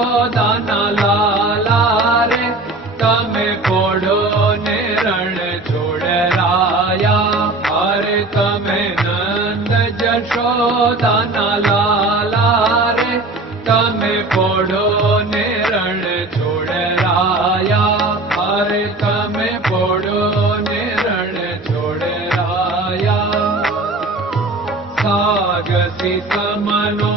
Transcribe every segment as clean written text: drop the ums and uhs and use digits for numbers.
જશોદાના લાલા રે તમે પોડો ને રણ છોડરાયા. અરે તમે નંદ જશોદાના લાલા રે તમે પોડો ને રણ છોડરાયા. અરે તમે પોડો ને રણ છોડરાયા. સાગસી સમનો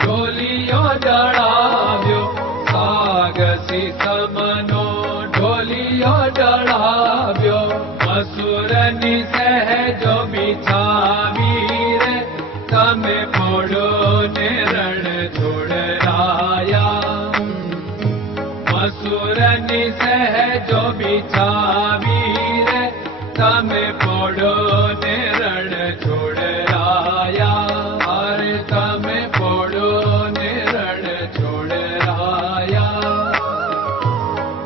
ઢોલિયો ડળાવ્યો, સાગસી સમનો ઢોલિયો ડળાવ્યો. મસૂરની સહેજો બિછાવી રે તમે પોડો ને રણ છોડરાયા. મસૂરની સહેજો બિછાવી રે તમે પોડો ને રણ છોડરાયા. અરે તમે પોડો ને રણ છોડરાયા.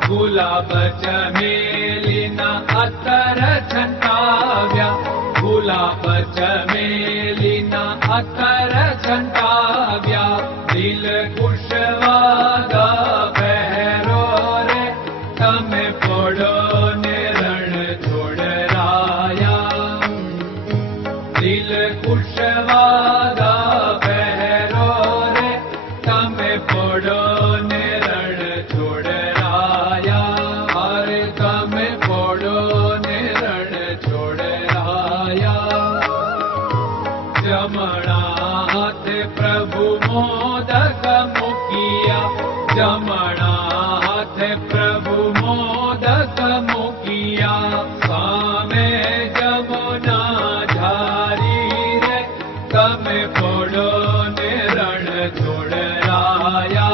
ગુલાબ ચમેલીના અત્તર છંટાવ્યા, ગુલાબ ચમેલીના અત્તર છંટાવ્યા. દિલ કુશવાદા પહેરો રે તમે પોડો ને રણ છોડરાયા. દિલ કુશવાદા પહેરો રે તમે પોડો ને રણ છોડરાયા. અરે તમે પોડો ને રણ છોડરાયા. જમણા હાથે પ્રભુ મોદક મૂકિયા, જમણા હાથે પ્રભુ મોદક મૂકિયા. સામે જમુના ઝારી રે તમે પોડો ને રણ છોડરાયા.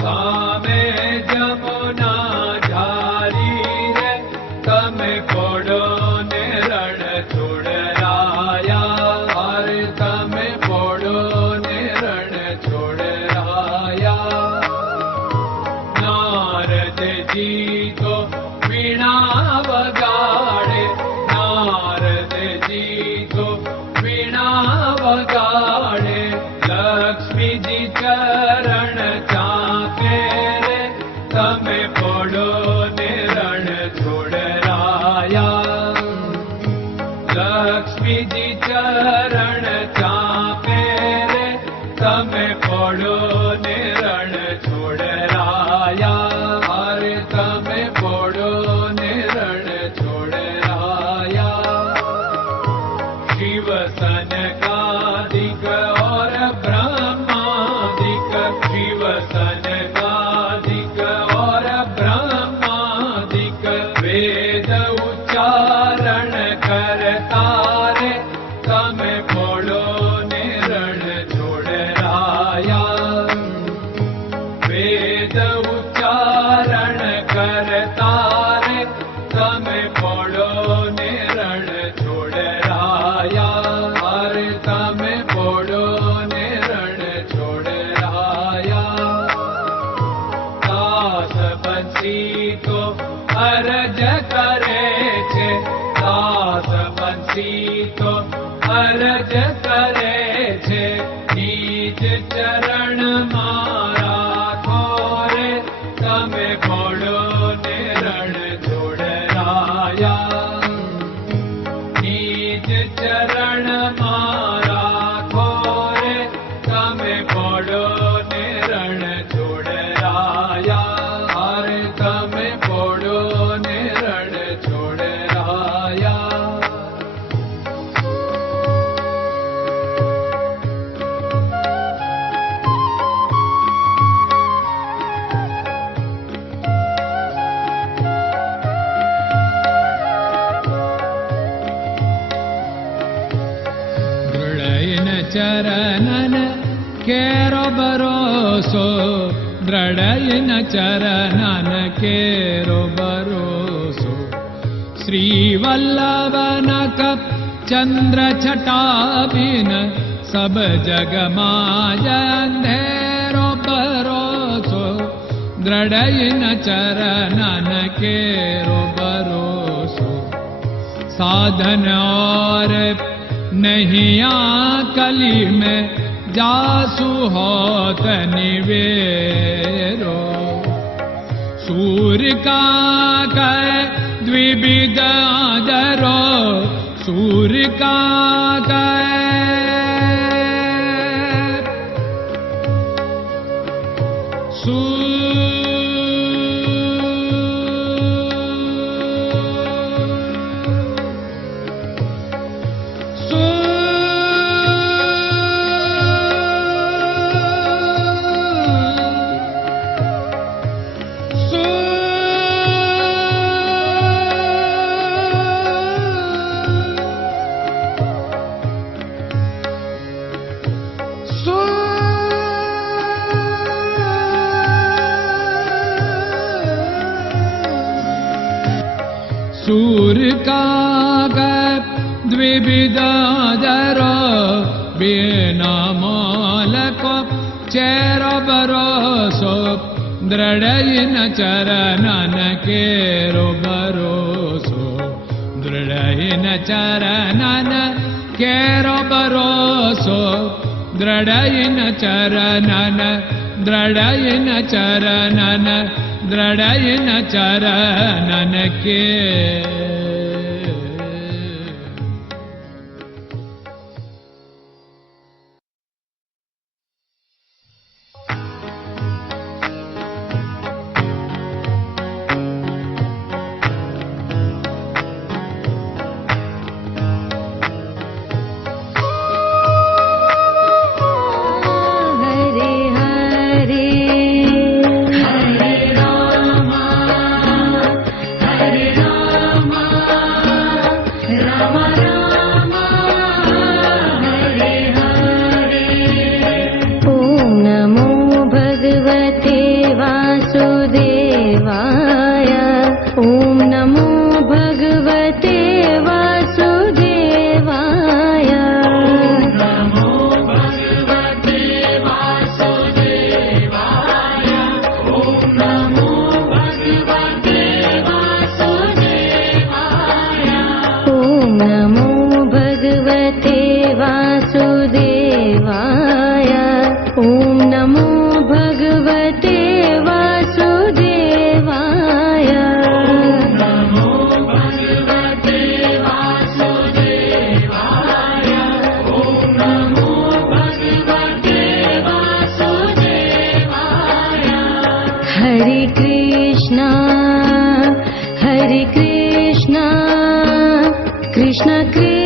સામે જમુના ઝારી રે તમે પોડો ને રણ છોડરાયા. અરે તમે પોડો ને રણ છોડરાયા. નારદજી તો વીણા વગાડે, નારદજી તો વીણા વગાડે. લક્ષ્મીજી ચરણ ચાકે રે તમે પોડો ને રણ છોડરાયા. લક્ષ્મીજી ચરણ ચાપે રે તમે પોડો ને રણ છોડરાયા. અરે તમે પોડો ને રણ છોડરાયા. શિવ સનકાદિક और ब्रह्मादिक, शिव सनकादिक और ब्रह्मादिक. वेद उच्चारण करता रे તમે પોડો ને રણ છોડરાયા. વેદ ઉચ્ચારણ કરતા રે તમે પોડો ને રણ છોડરાયા. અરે તમે પોડો ને રણ છોડરાયા. દાસ બંસી તો અરજ કરે છે, દાસ બંસી તો અરજ કરે છે. નીચ ચરણ મારા ખોરે તમે પોડો ને રણ છોડરાયા. નીચ ચરણ મારા ખોરે તમે પોડો ને રણ છોડરાયા. અરે તમે પોડો ને રણ છોડરાયા. ચરણન કેરો ભરોસો, દ્રઢયન ચરણન કેરો ભરોસો. શ્રી વલ્લભન કપ ચંદ્ર છટાબિન સબ જગમાં અંધેરો ભરોસો. દ્રઢયન ચરણન કેરો ભરોસો. साधन और नहीं कली में जासु होत निवेरो। सूर्य का कै द्विविध आदरो, सूर्य का सूर्य का द्विविधादरो, बिना मालको चेर भरोसो, दृढ़ चरणन केरो भरोसो, दृढ़ चरणन केरो भरोसो, दृढ़ चरणन, दृढ़ चरणन, दृढ़ चरणन के। Krishna Krishna